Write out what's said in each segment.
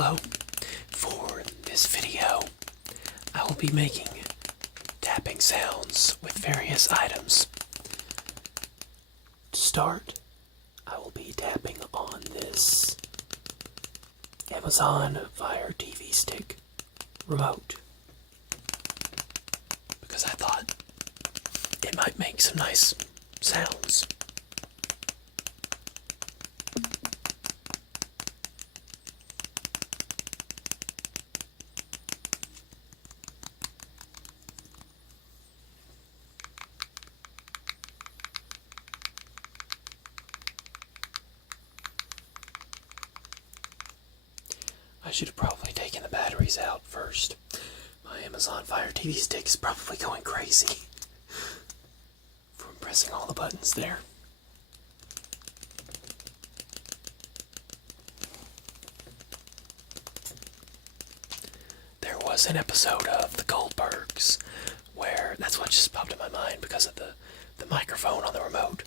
Hello. For this video, I will be making tapping sounds with various items. To start, I will be tapping on this Amazon Fire TV Stick remote because I thought it might make some nice sounds. I should have probably taken the batteries out first. My Amazon Fire TV Stick is probably going crazy from pressing all the buttons there. There was an episode of The Goldbergs where, that's what just popped in my mind because of the microphone on the remote.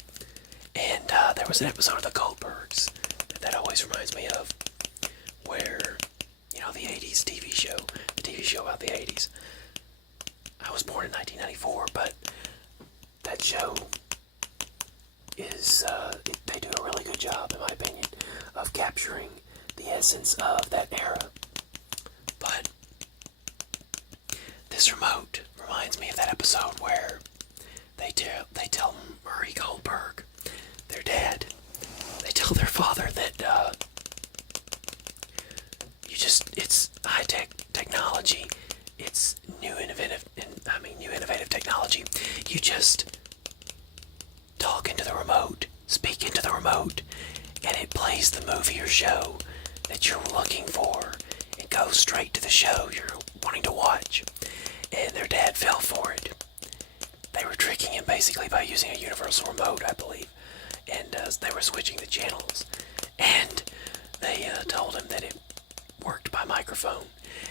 And there was an episode of The Goldbergs that always reminds me of, where, the 80s TV show, the TV show about the 80s. I was born in 1994, but that show is, they do a really good job, in my opinion, of capturing the essence of that era. But this remote reminds me of that episode where they tell Murray Goldberg, their dad, they tell their father that, it's high-tech technology. It's new innovative technology. You just talk into the remote, speak into the remote, and it plays the movie or show that you're looking for. It goes straight to the show you're wanting to watch. And their dad fell for it. They were tricking him basically by using a universal remote, I believe. And they were switching the channels. And they told him that it worked by microphone,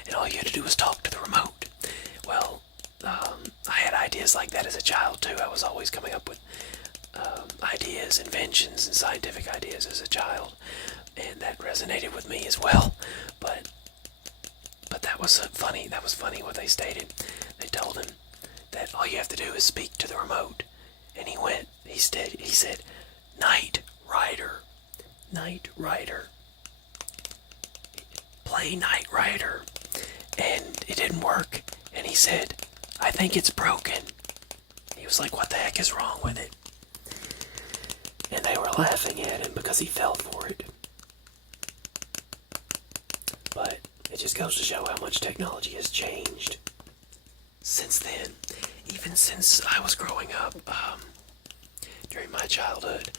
and all you had to do was talk to the remote. Well, I had ideas like that as a child too. I was always coming up with ideas, inventions, and scientific ideas as a child, and that resonated with me as well. But that was funny. That was funny what they stated. They told him that all you have to do is speak to the remote, and he said, "Knight Rider, Knight Rider. Play Knight Rider," and it didn't work, and he said, "I think it's broken." He was like, "What the heck is wrong with it?" And they were laughing at him because he fell for it. But it just goes to show how much technology has changed since then. Even since I was growing up, during my childhood,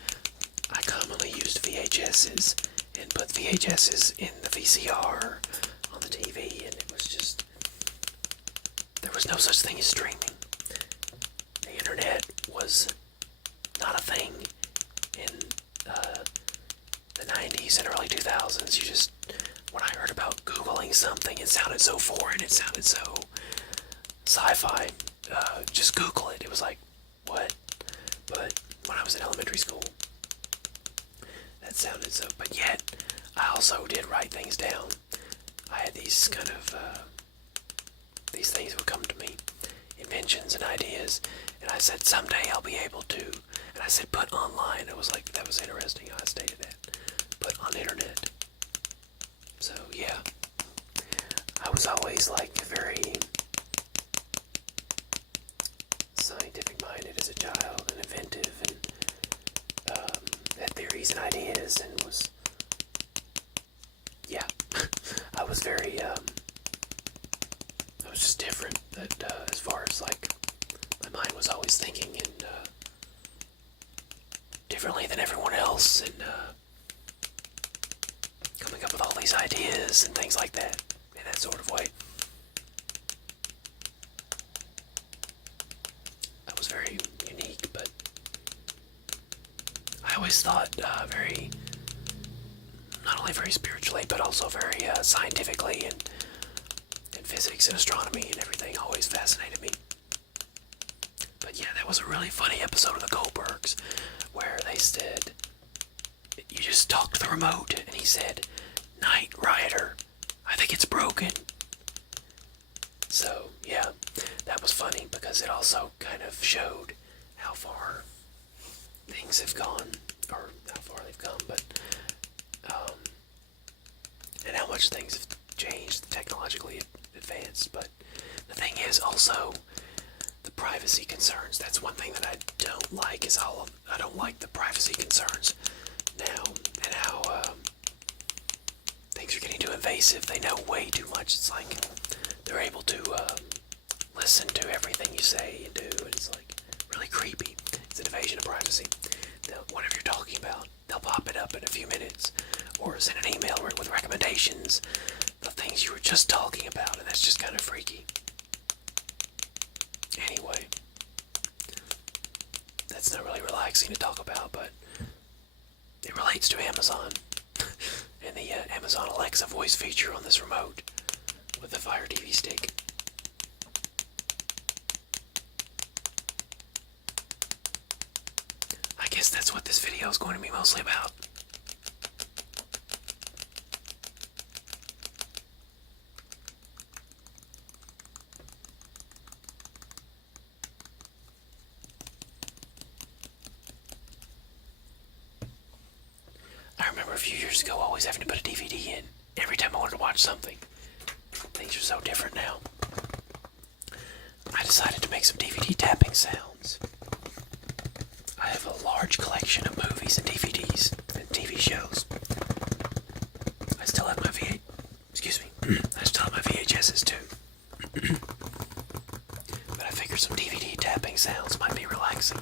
I commonly used VHSs and put VHSs in the VCR on the TV, and it was just, there was no such thing as streaming. The internet was not a thing in the 90s and early 2000s. When I heard about Googling something, it sounded so foreign, it sounded so sci-fi. Just Google it. It was like, what? But when I was in elementary school, that sounded so, but yet, I also did write things down. I had these kind of, these things would come to me, inventions and ideas, and I said, someday I'll be able to, and I said, put online. It was like, that was interesting how I stated that. Put on internet. So, yeah. I was always, very scientific-minded as a child, and inventive, and had theories and ideas, and was, I was very, I was just different, that, as far as, my mind was always thinking, and, differently than everyone else, and, coming up with all these ideas, and things like that, in that sort of way. I was very unique, but I always thought not only very spiritually, but also very scientifically, and physics and astronomy and everything always fascinated me. But yeah, that was a really funny episode of The Goldbergs, where they said, you just talk to the remote, and he said, "Knight Rider, have gone, or how far they've come, but um, and how much things have changed, technologically advanced. But the thing is also the privacy concerns. That's one thing that I don't like. I don't like the privacy concerns now, and how things are getting too invasive. They know way too much. It's like they're able to listen to everything you say and do, and it's like really creepy. It's an invasion of privacy. Whatever you're talking about, they'll pop it up in a few minutes, or send an email with recommendations of things you were just talking about, and that's just kind of freaky. Anyway, that's not really relaxing to talk about, but it relates to Amazon and the Amazon Alexa voice feature on this remote with the Fire TV stick. I guess that's what this video is going to be mostly about. I remember a few years ago always having to put a DVD in every time I wanted to watch something. Things are so different now. I decided to make some DVD tapping sounds. I have a large collection of movies and DVDs and TV shows. I still have my I still have my VHSs too. But I figured some DVD tapping sounds might be relaxing.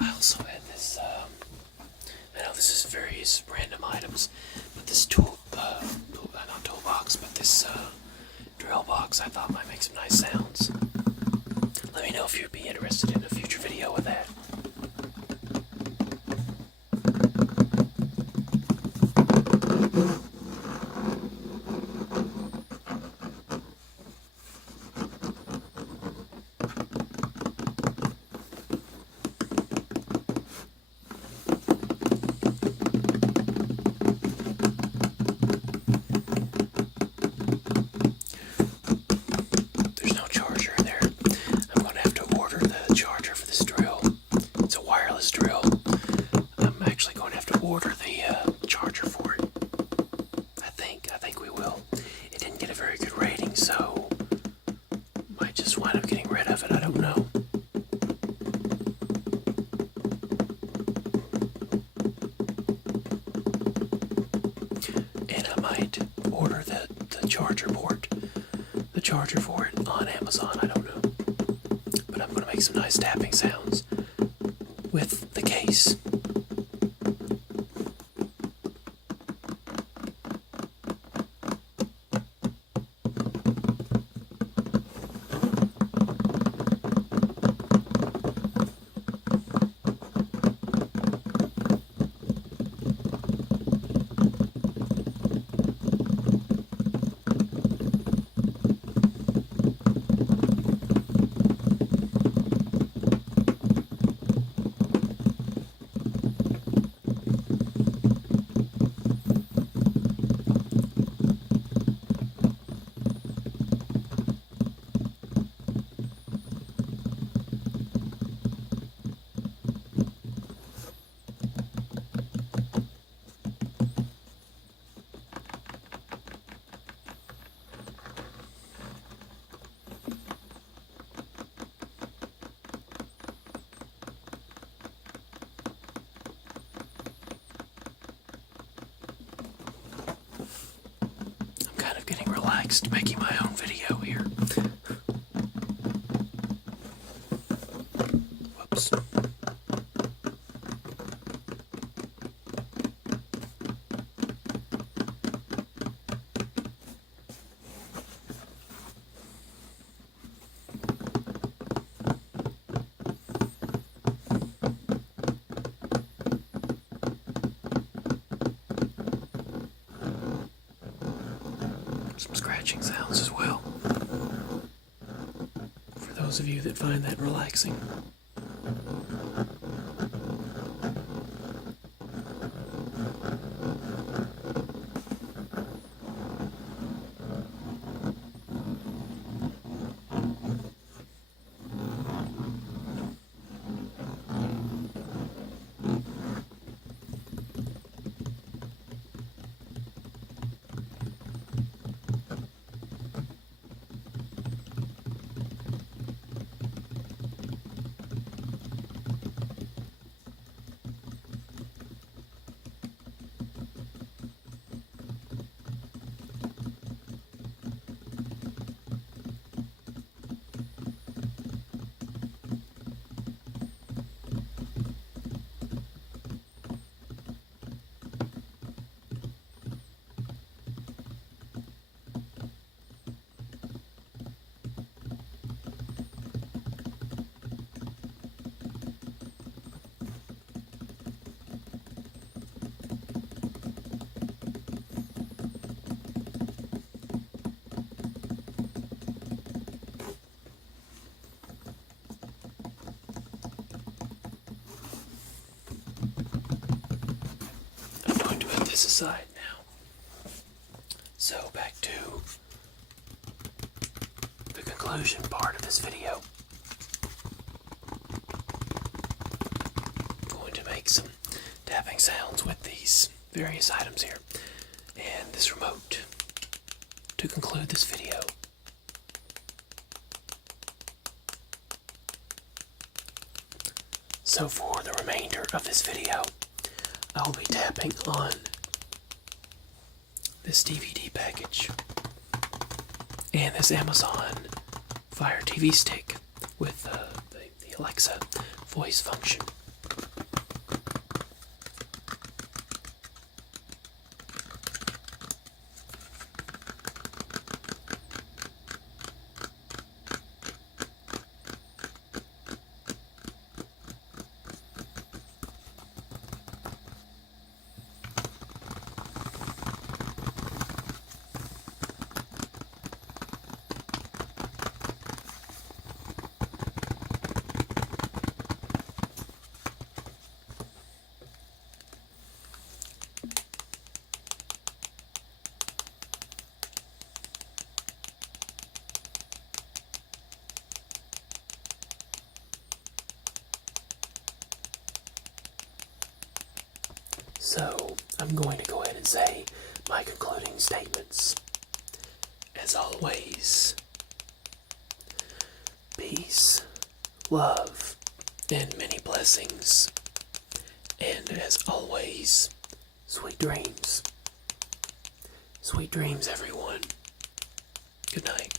I also had this, I know this is various random items, but this not toolbox, but this drill box I thought might make some nice sounds. Let me know if you'd be interested in a future video with that. There's no charger there. I'm going to have to order the charger for this drill. It's a wireless drill. I'm actually going to have to order the charger for it. I think we will. It didn't get a very good rating, so might just wind up getting rid of it. I don't know. And I might order the charger port, the charger for it on Amazon. I don't know. But I'm going to make some nice tapping sounds with the case. relaxed making my own video here. Whoops. Some scratching sounds as well, for those of you that find that relaxing. I'm going to put this aside now. So back to the conclusion part of this video. I'm going to make some tapping sounds with these various items here and this remote to conclude this video. So for the remainder of this video, I will be tapping on this DVD package and this Amazon Fire TV stick with the Alexa voice function. So, I'm going to go ahead and say my concluding statements. As always, peace, love, and many blessings. And as always, sweet dreams. Sweet dreams, everyone. Good night.